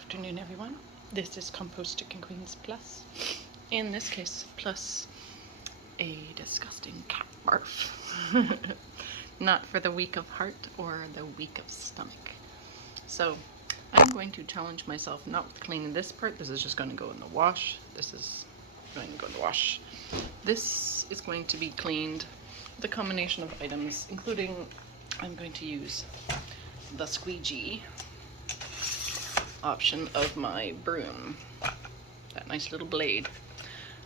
afternoon, everyone. This is Compost Chicken Queens Plus. In this case, plus a disgusting cat barf. Not for the weak of heart or the weak of stomach. So I'm going to challenge myself not with cleaning this part. This is just going to go in the wash. This is going to go in the wash. This is going to be cleaned with a combination of items, including I'm going to use the Squeegee option of my broom. That nice little blade.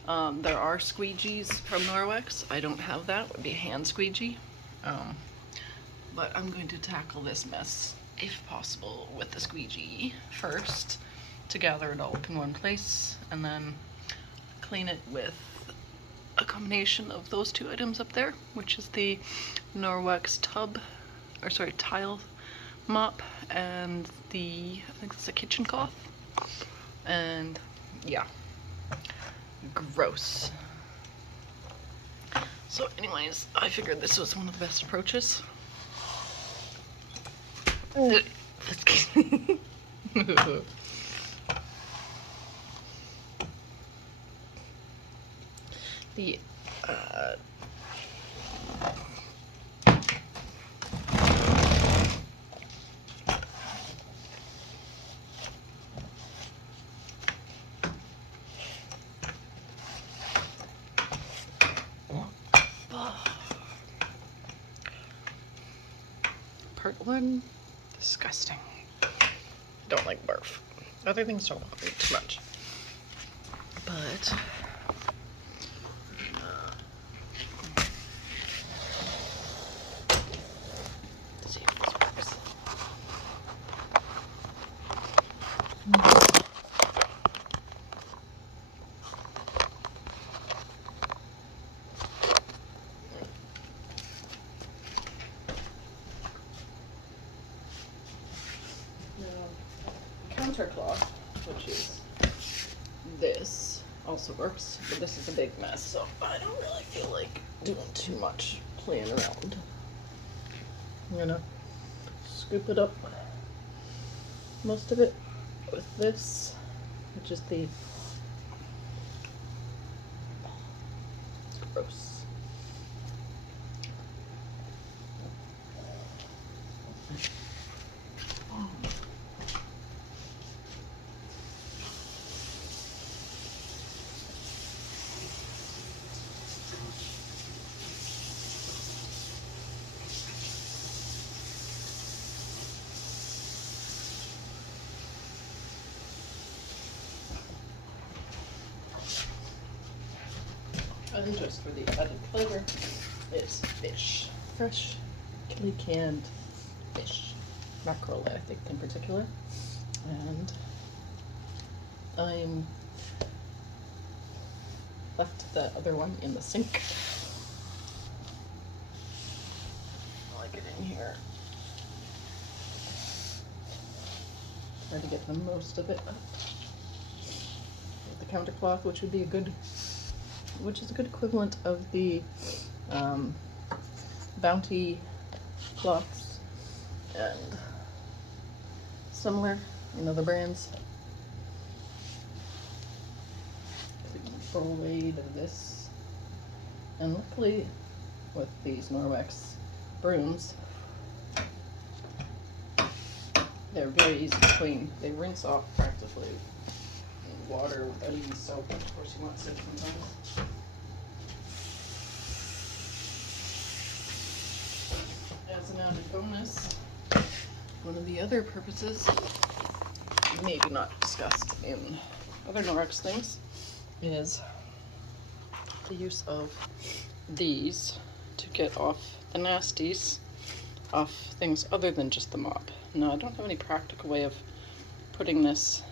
There are squeegees from Norwex. I don't have that. It would be a hand squeegee. But I'm going to tackle this mess, if possible, with the squeegee first to gather it all up in one place, and then clean it with a combination of those two items up there, which is the Norwex tile mop and I think it's a kitchen cloth. And yeah, gross. So anyways, I figured this was one of the best approaches. The part one, disgusting. Don't like barf. Other things don't bother me too much. But let's see if this works. Counter cloth, which is this, also works, but this is a big mess, so I don't really feel like doing too much playing around. I'm gonna scoop it up, most of it, with this, which is the gross. And just for the added flavor is fish. Freshly canned fish. Mackerel, I think, in particular. And I'm left the other one in the sink. I'll get in here. Try to get the most of it up. With the counter cloth, which is a good equivalent of the Bounty cloths and similar in other brands. The blade of this, and luckily with these Norwex brooms, they're very easy to clean. They rinse off practically in water without even soap. Of course, you want soap sometimes. As an added bonus, one of the other purposes, maybe not discussed in other Norwex things, is the use of these to get off the nasties off things other than just the mop. Now, I don't have any practical way of putting this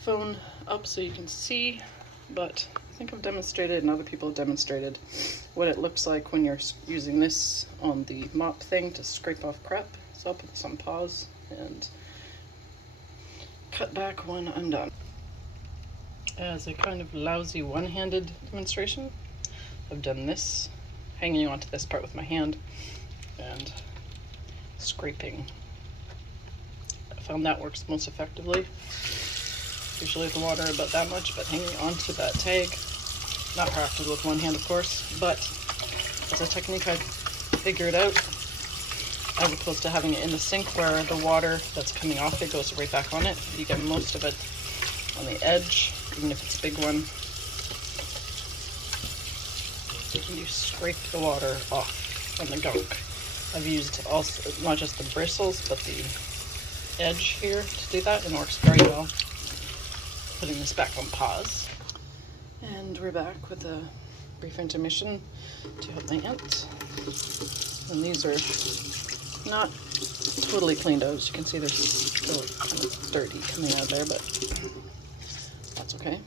phone up so you can see, but I think I've demonstrated, and other people have demonstrated, what it looks like when you're using this on the mop thing to scrape off crap. So I'll put this on pause and cut back when I'm done. As a kind of lousy one-handed demonstration, I've done this, hanging onto this part with my hand and scraping found that works most effectively. Usually the water about that much, but hanging onto that tag, not practical with one hand of course, but as a technique I figured out, as opposed to having it in the sink where the water that's coming off it goes right back on it. You get most of it on the edge, even if it's a big one. You scrape the water off on the gunk. I've used also not just the bristles but the edge here to do that, and it works very well. Putting this back on pause. And we're back with a brief intermission to help my aunt. And these are not totally cleaned out. As you can see, there's still kind of dirty coming out of there, but that's okay.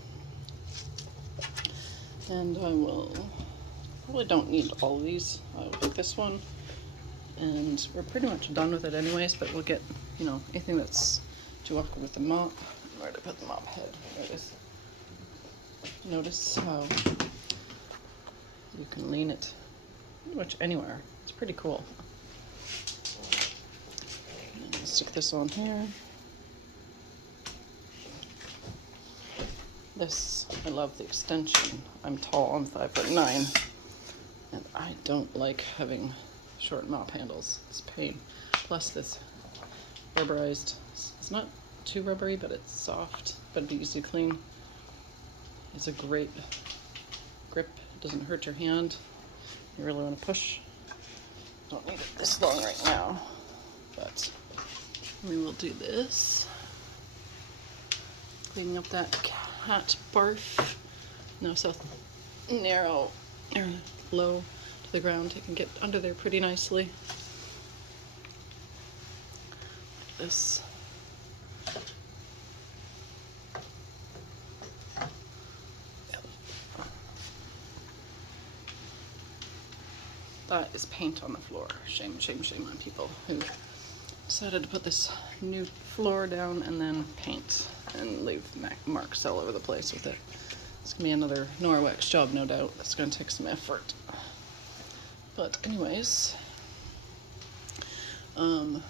And I will, probably don't need all of these. I'll pick this one, and we're pretty much done with it anyways, but we'll get, you know, anything that's too awkward with the mop. Where did I put the mop head? There it is. Notice how you can lean it pretty much anywhere. It's pretty cool. And I'll stick this on here. This, I love the extension. I'm tall, I'm 5'9", and I don't like having short mop handles. It's a pain. Plus this rubberized, it's not too rubbery, but it's soft, but it'd be easy to clean. It's a great grip. It doesn't hurt your hand. You really want to push. Don't need it this long right now, but we will do this. Cleaning up that cat barf. Notice how narrow or low to the ground. It can get under there pretty nicely. This. That is paint on the floor. Shame, shame, shame on people who decided to put this new floor down and then paint and leave marks all over the place with it. It's gonna be another Norwex job, no doubt. It's gonna take some effort. But anyways, don't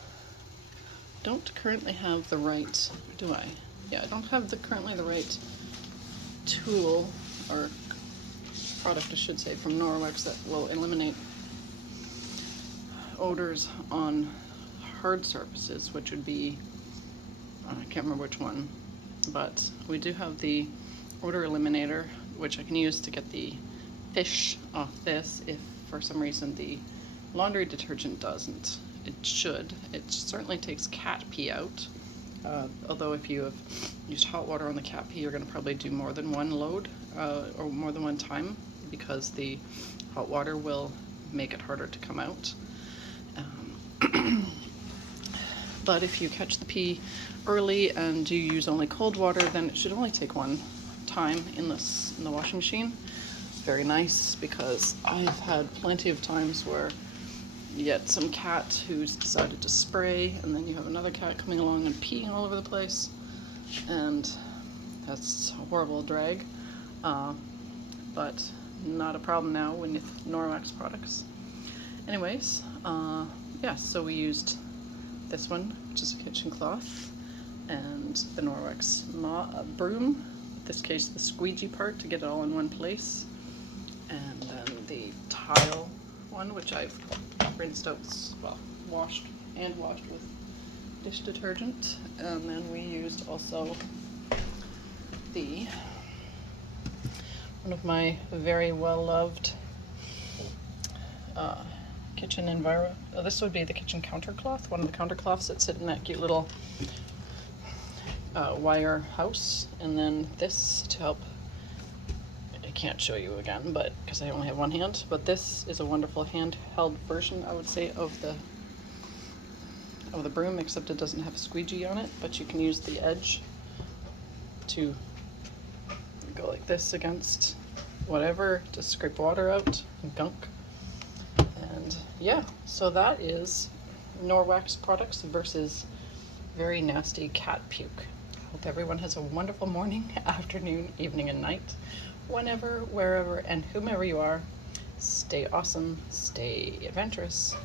currently have the right, do I? Yeah, I don't have currently the right tool or product, I should say, from Norwex that will eliminate odors on hard surfaces, which would be, I can't remember which one, but we do have the odor eliminator, which I can use to get the fish off this if for some reason the laundry detergent doesn't. It should. It certainly takes cat pee out, although if you have used hot water on the cat pee, you're going to probably do more than one load or more than one time, because the hot water will make it harder to come out. But if you catch the pee early and you use only cold water, then it should only take one time in the washing machine. It's very nice, because I've had plenty of times where you get some cat who's decided to spray, and then you have another cat coming along and peeing all over the place, and that's a horrible drag. But not a problem now with Norwex products. Anyways, yeah, so we used this one, which is a kitchen cloth, and the Norwex Broom, in this case the squeegee part, to get it all in one place, and then the tile one, which I've rinsed out, well, washed with dish detergent, and then we used also one of my very well loved kitchen enviro. This would be the kitchen counter cloth, one of the counter cloths that sit in that cute little wire house, and then this to help. I can't show you again, but because I only have one hand, but this is a wonderful handheld version, I would say, of the broom, except it doesn't have a squeegee on it, but you can use the edge to go like this against whatever to scrape water out and gunk. And yeah, so that is Norwex products versus very nasty cat puke. Hope everyone has a wonderful morning, afternoon, evening, and night. Whenever, wherever, and whomever you are, stay awesome, stay adventurous,